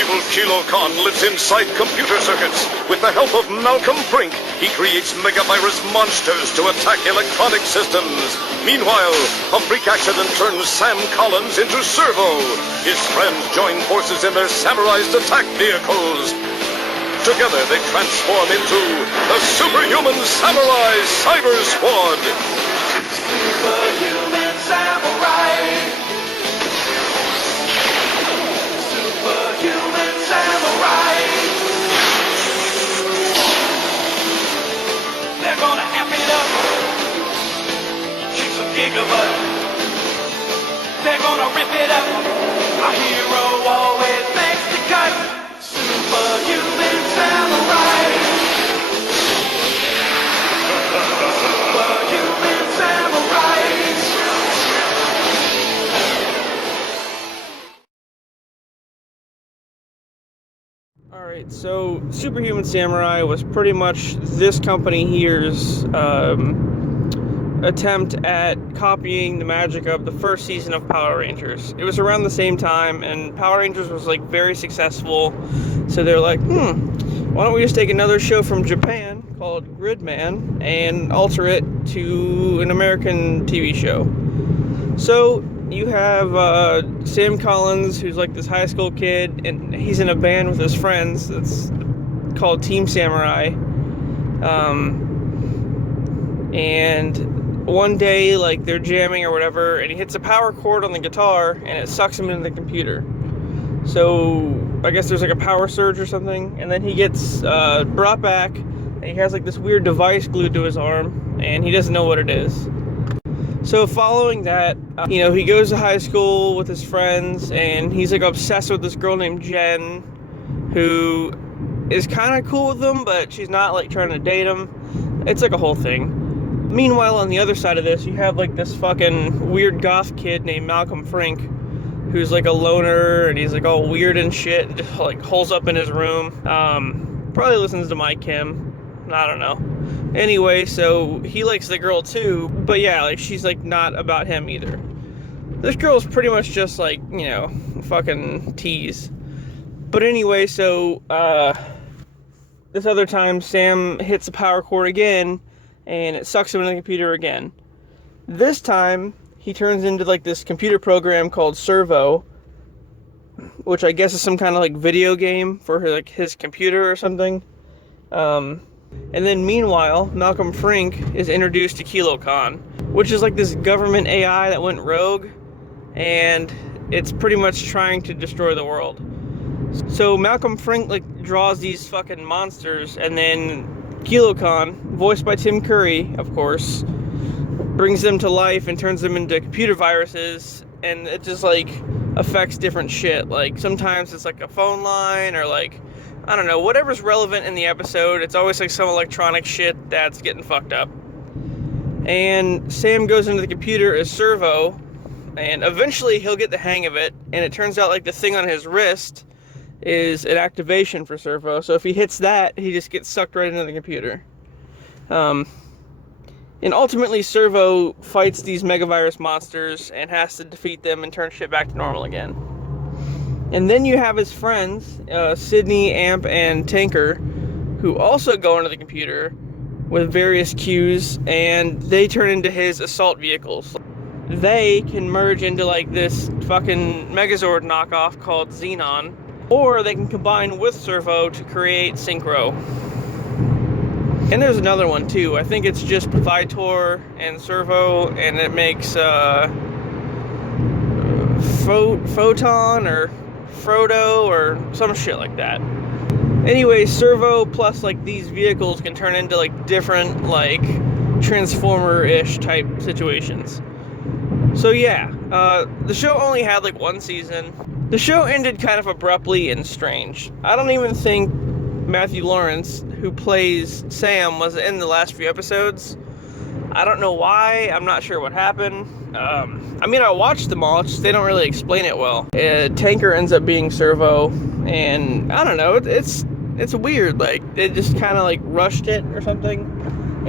Evil Kilokahn lives inside computer circuits. With the help of Malcolm Frink, he creates Megavirus monsters to attack electronic systems. Meanwhile, a freak accident turns Sam Collins into Servo. His friends join forces in their samurai-ized attack vehicles. Together, they transform into the Superhuman Samurai Syber Squad. Superhuman Samurai. Superhuman Samurai. They're gonna amp it up. Shoot some gigabutt. They're gonna rip it up. Our hero always makes the cut. Superhuman Samurai. Superhuman Samurai. Alright, so Superhuman Samurai was pretty much this company here's attempt at copying the magic of the first season of Power Rangers. It was around the same time, and Power Rangers was like very successful, so they're like, why don't we just take another show from Japan called Gridman and alter it to an American TV show. So you have Sam Collins, who's like this high school kid, and he's in a band with his friends that's called Team Samurai. And one day, like, they're jamming or whatever, and he hits a power cord on the guitar, and it sucks him into the computer. So I guess there's like a power surge or something, and then he gets brought back, and he has like this weird device glued to his arm, and he doesn't know what it is. So following that, he goes to high school with his friends, and he's like obsessed with this girl named Jen, who is kind of cool with him, but she's not like trying to date him. It's like a whole thing. Meanwhile, on the other side of this, you have like this fucking weird goth kid named Malcolm Frink, who's like a loner, and he's like all weird and shit, and just like holes up in his room. Probably listens to Mike Kim. I don't know. Anyway, so he likes the girl too, but yeah, like she's like not about him either. This girl's pretty much just like, fucking tease. But anyway, so this other time Sam hits the power cord again, and it sucks him into the computer again. This time he turns into like this computer program called Servo, which I guess is some kind of like video game for like his computer or something. And then meanwhile, Malcolm Frink is introduced to Kilokahn, which is like this government AI that went rogue, and it's pretty much trying to destroy the world. So Malcolm Frink like draws these fucking monsters, and then Kilokahn, voiced by Tim Curry, of course, brings them to life and turns them into computer viruses, and it just like affects different shit. Like sometimes it's like a phone line, or like, I don't know, whatever's relevant in the episode. It's always like some electronic shit that's getting fucked up. And Sam goes into the computer as Servo, and eventually he'll get the hang of it, and it turns out like the thing on his wrist is an activation for Servo, so if he hits that, he just gets sucked right into the computer. And ultimately Servo fights these Megavirus monsters and has to defeat them and turn shit back to normal again. And then you have his friends, Sydney, Amp, and Tanker, who also go into the computer with various cues, and they turn into his assault vehicles. They can merge into like this fucking Megazord knockoff called Xenon, or they can combine with Servo to create Synchro. And there's another one too. I think it's just Vitor and Servo, and it makes Photon or Frodo or some shit like that. Anyway, Servo plus like these vehicles can turn into like different like Transformer-ish type situations. So yeah, the show only had like one season. The show ended kind of abruptly and strange. I don't even think Matthew Lawrence, who plays Sam, was in the last few episodes. I don't know why. I'm not sure what happened. I watched them all, just they don't really explain it well. Tanker ends up being Servo, and I don't know, it's weird. Like, they just kind of like rushed it or something,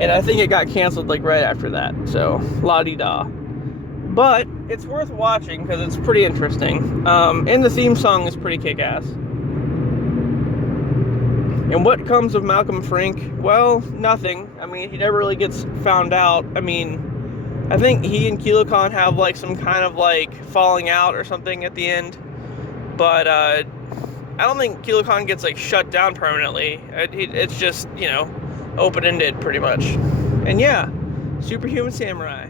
and I think it got canceled like right after that, so la-di-da. But it's worth watching because it's pretty interesting, and the theme song is pretty kick-ass. And what comes of Malcolm Frink? Well, nothing. I mean, he never really gets found out. I mean, I think he and Kilokahn have like some kind of like falling out or something at the end. But I don't think Kilokahn gets like shut down permanently. It's just, you know, open-ended pretty much. And yeah, Superhuman Samurai.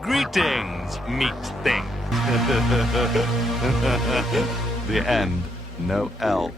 Greetings, meat thing. The end. No L.